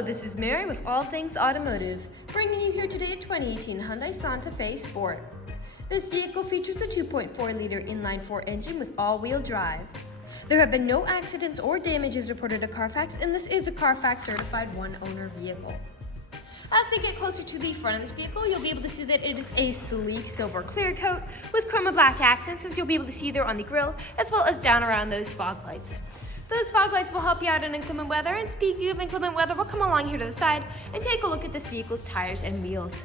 Hello, this is Mary with All Things Automotive, bringing you here today a 2018 Hyundai Santa Fe Sport. This vehicle features the 2.4-liter inline-4 engine with all-wheel drive. There have been no accidents or damages reported to CARFAX, and this is a CARFAX certified one-owner vehicle. As we get closer to the front of this vehicle, you'll be able to see that it is a sleek silver clear coat with chrome and black accents, as you'll be able to see there on the grille, as well as down around those fog lights. Those fog lights will help you out in inclement weather, and speaking of inclement weather, we'll come along here to the side and take a look at this vehicle's tires and wheels.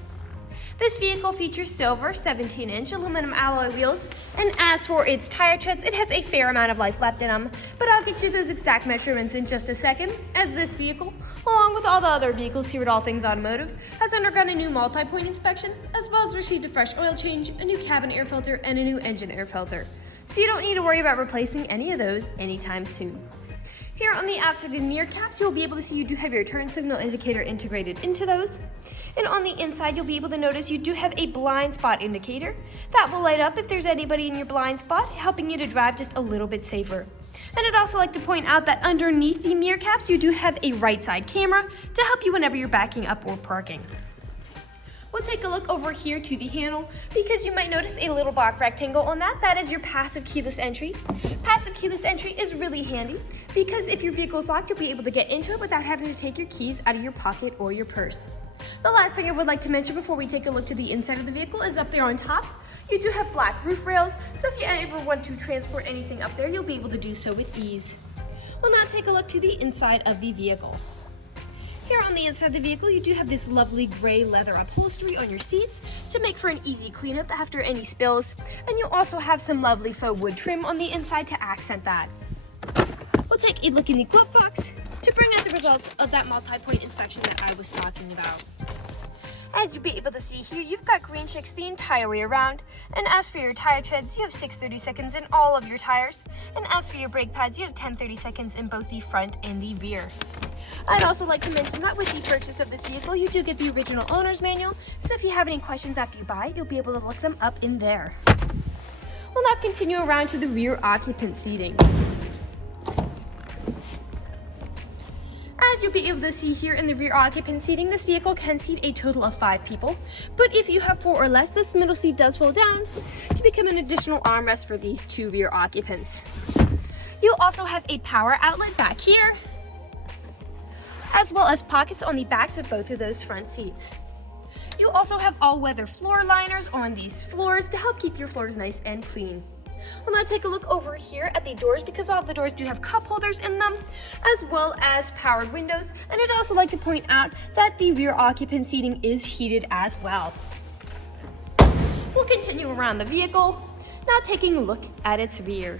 This vehicle features silver 17-inch aluminum alloy wheels, and as for its tire treads, it has a fair amount of life left in them, but I'll get you those exact measurements in just a second, as this vehicle, along with all the other vehicles here at All Things Automotive, has undergone a new multi-point inspection, as well as received a fresh oil change, a new cabin air filter, and a new engine air filter. So you don't need to worry about replacing any of those anytime soon. Here on the outside of the mirror caps, you'll be able to see you do have your turn signal indicator integrated into those. And on the inside, you'll be able to notice you do have a blind spot indicator. That will light up if there's anybody in your blind spot, helping you to drive just a little bit safer. And I'd also like to point out that underneath the mirror caps, you do have a right side camera to help you whenever you're backing up or parking. We'll take a look over here to the handle, because you might notice a little black rectangle on that. That is your passive keyless entry. Passive keyless entry is really handy because if your vehicle is locked, you'll be able to get into it without having to take your keys out of your pocket or your purse. The last thing I would like to mention before we take a look to the inside of the vehicle is up there on top. You do have black roof rails, so if you ever want to transport anything up there, you'll be able to do so with ease. We'll now take a look to the inside of the vehicle. Here on the inside of the vehicle, you do have this lovely gray leather upholstery on your seats to make for an easy cleanup after any spills, and you also have some lovely faux wood trim on the inside to accent that. We'll take a look in the glove box to bring out the results of that multi-point inspection that I was talking about. As you'll be able to see here, you've got green checks the entire way around, and as for your tire treads, you have 6 30-seconds in all of your tires, and as for your brake pads, you have 10 30-seconds in both the front and the rear. I'd also like to mention that with the purchase of this vehicle, you do get the original owner's manual, so if you have any questions after you buy it, you'll be able to look them up in there. We'll now continue around to the rear occupant seating. As you'll be able to see here in the rear occupant seating, this vehicle can seat a total of 5 people, but if you have 4 or less, this middle seat does fold down to become an additional armrest for these 2 rear occupants. You also have a power outlet back here, as well as pockets on the backs of both of those front seats. You also have all-weather floor liners on these floors to help keep your floors nice and clean. We'll now take a look over here at the doors, because all of the doors do have cup holders in them, as well as powered windows, and I'd also like to point out that the rear occupant seating is heated as well. We'll continue around the vehicle, now taking a look at its rear.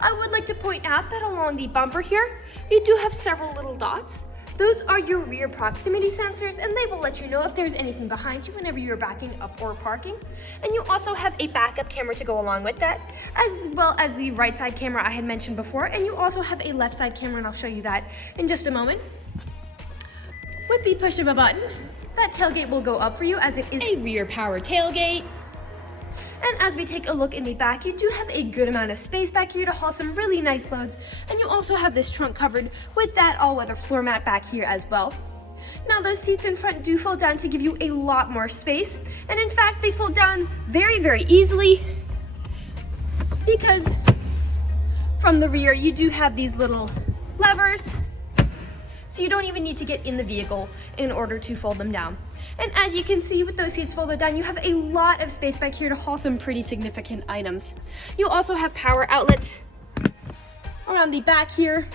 I would like to point out that along the bumper here, you do have several little dots. Those are your rear proximity sensors, and they will let you know if there's anything behind you whenever you're backing up or parking. And you also have a backup camera to go along with that, as well as the right side camera I had mentioned before, and you also have a left side camera, and I'll show you that in just a moment. With the push of a button, that tailgate will go up for you, as it is a rear power tailgate. And as we take a look in the back, you do have a good amount of space back here to haul some really nice loads, and you also have this trunk covered with that all-weather floor mat back here as well. Now those seats in front do fold down to give you a lot more space, and in fact they fold down very, very easily, because from the rear you do have these little levers, so you don't even need to get in the vehicle in order to fold them down. And as you can see, with those seats folded down, you have a lot of space back here to haul some pretty significant items. You also have power outlets around the back here.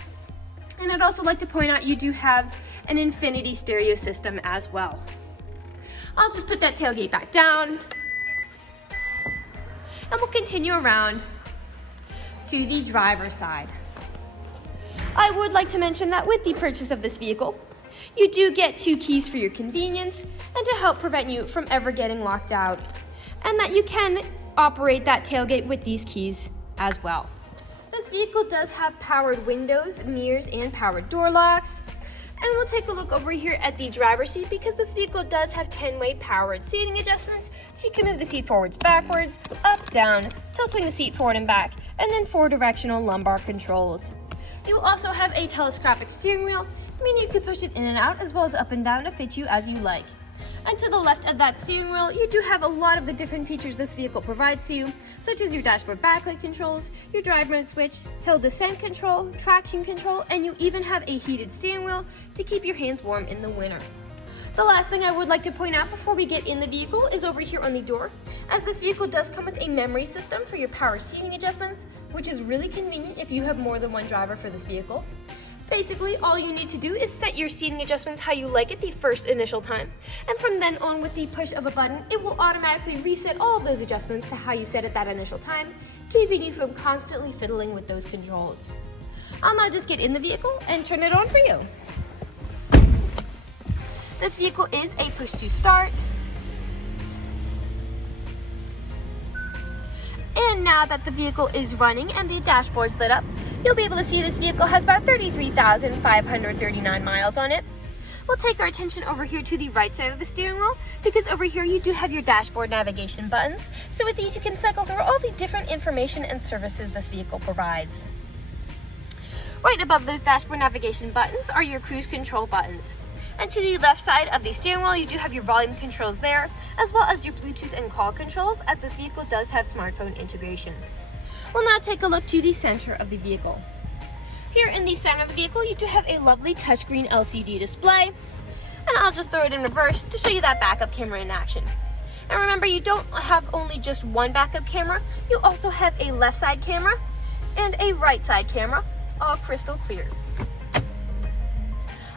And I'd also like to point out you do have an infinity stereo system as well. I'll just put that tailgate back down, and we'll continue around to the driver's side. I would like to mention that with the purchase of this vehicle, you do get 2 keys for your convenience and to help prevent you from ever getting locked out, and that you can operate that tailgate with these keys as well. This vehicle does have powered windows, mirrors, and powered door locks. And we'll take a look over here at the driver's seat, because this vehicle does have 10-way powered seating adjustments, so you can move the seat forwards, backwards, up, down, tilting the seat forward and back, and then 4 directional lumbar controls. You also have a telescopic steering wheel, meaning you can push it in and out as well as up and down to fit you as you like. And to the left of that steering wheel, you do have a lot of the different features this vehicle provides to you, such as your dashboard backlight controls, your drive mode switch, hill descent control, traction control, and you even have a heated steering wheel to keep your hands warm in the winter. The last thing I would like to point out before we get in the vehicle is over here on the door, as this vehicle does come with a memory system for your power seating adjustments, which is really convenient if you have more than one driver for this vehicle. Basically, all you need to do is set your seating adjustments how you like it the first initial time, and from then on with the push of a button, it will automatically reset all of those adjustments to how you set it that initial time, keeping you from constantly fiddling with those controls. I'll now just get in the vehicle and turn it on for you. This vehicle is a push to start. And now that the vehicle is running and the dashboard's lit up, you'll be able to see this vehicle has about 33,539 miles on it. We'll take our attention over here to the right side of the steering wheel, because over here you do have your dashboard navigation buttons. So with these you can cycle through all the different information and services this vehicle provides. Right above those dashboard navigation buttons are your cruise control buttons. And to the left side of the steering wheel, you do have your volume controls there, as well as your Bluetooth and call controls, as this vehicle does have smartphone integration. We'll now take a look to the center of the vehicle. Here in the center of the vehicle, you do have a lovely touchscreen LCD display, and I'll just throw it in reverse to show you that backup camera in action. And remember, you don't have only just one backup camera, you also have a left side camera and a right side camera, all crystal clear.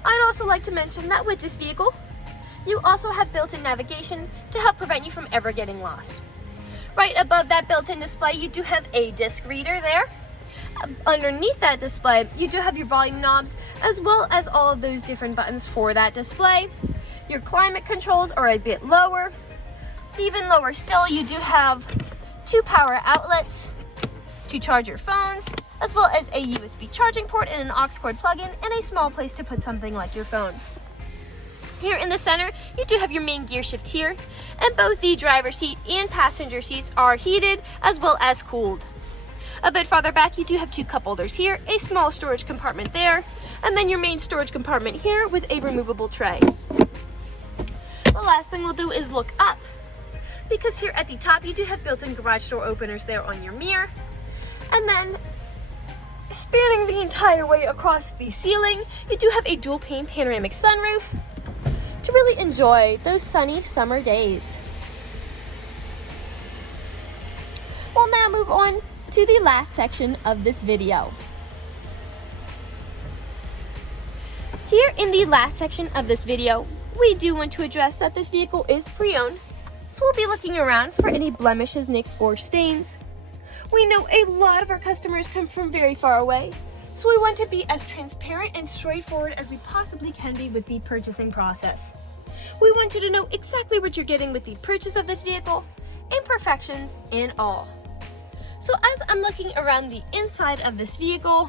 I'd also like to mention that with this vehicle, you also have built-in navigation to help prevent you from ever getting lost. Right above that built-in display, you do have a disc reader there. Underneath that display, you do have your volume knobs, as well as all of those different buttons for that display. Your climate controls are a bit lower. Even lower still, you do have 2 power outlets to charge your phones, as well as a USB charging port and an aux cord plug-in, and a small place to put something like your phone. Here in the center, you do have your main gear shift here, and both the driver's seat and passenger seats are heated as well as cooled. A bit farther back, you do have 2 cup holders here, a small storage compartment there, and then your main storage compartment here with a removable tray. The last thing we'll do is look up, because here at the top, you do have built-in garage door openers there on your mirror, and then spanning the entire way across the ceiling, you do have a dual-pane panoramic sunroof to really enjoy those sunny summer days. We'll now move on to the last section of this video. Here in the last section of this video, we do want to address that this vehicle is pre-owned, so we'll be looking around for any blemishes, nicks, or stains. We know a lot of our customers come from very far away, so we want to be as transparent and straightforward as we possibly can be with the purchasing process. We want you to know exactly what you're getting with the purchase of this vehicle, imperfections and all. So as I'm looking around the inside of this vehicle,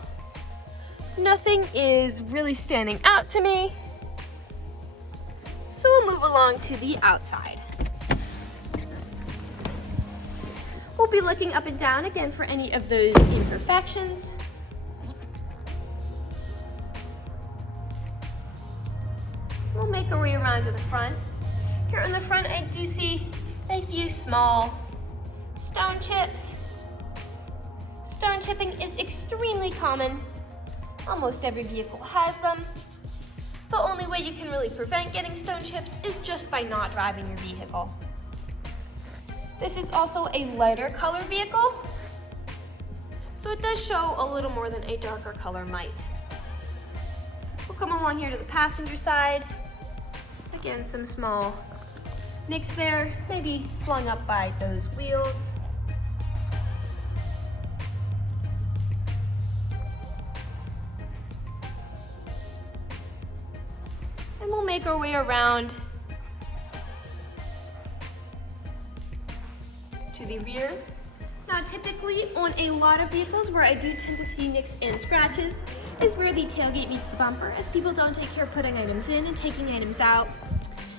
nothing is really standing out to me. So we'll move along to the outside. We'll be looking up and down again for any of those imperfections. We'll make our way around to the front. Here in the front, I do see a few small stone chips. Stone chipping is extremely common. Almost every vehicle has them. The only way you can really prevent getting stone chips is just by not driving your vehicle. This is also a lighter colored vehicle, so it does show a little more than a darker color might. We'll come along here to the passenger side. Again, some small nicks there, maybe flung up by those wheels. And we'll make our way around to the rear. Now typically on a lot of vehicles where I do tend to see nicks and scratches is where the tailgate meets the bumper, as people don't take care of putting items in and taking items out.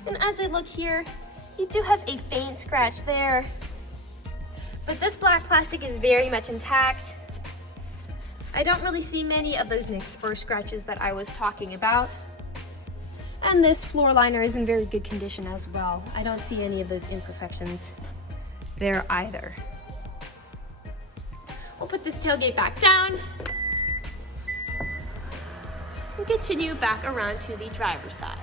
And as I look here, you do have a faint scratch there, but this black plastic is very much intact. I don't really see many of those nicks or scratches that I was talking about. And this floor liner is in very good condition as well. I don't see any of those imperfections there either. We'll put this tailgate back down and continue back around to the driver's side.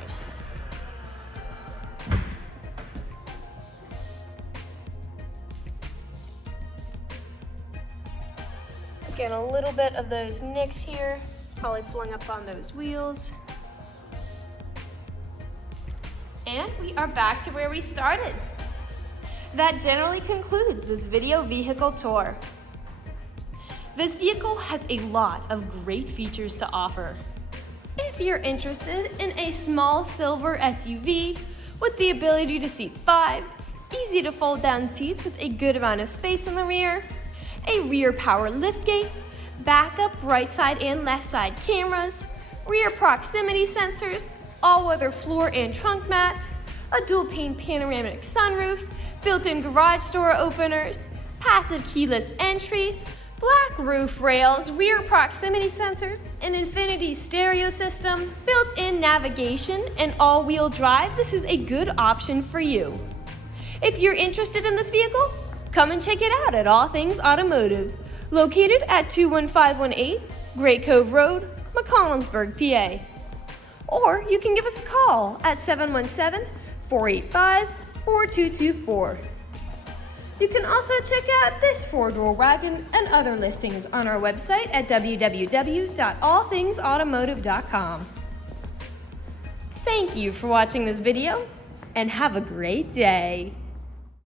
Again, a little bit of those nicks here, probably pulling up on those wheels. And we are back to where we started. That generally concludes this video vehicle tour. This vehicle has a lot of great features to offer. If you're interested in a small silver SUV with the ability to seat 5, easy to fold down seats with a good amount of space in the rear, a rear power liftgate, backup right side and left side cameras, rear proximity sensors, all-weather floor and trunk mats, a dual-pane panoramic sunroof, built-in garage door openers, passive keyless entry, black roof rails, rear proximity sensors, an infinity stereo system, built-in navigation, and all-wheel drive, this is a good option for you. If you're interested in this vehicle, come and check it out at All Things Automotive, located at 21518 Great Cove Road, McCollumsburg, PA. Or you can give us a call at 717-485-4224. You can also check out this 4-door wagon and other listings on our website at www.allthingsautomotive.com. Thank you for watching this video, and have a great day.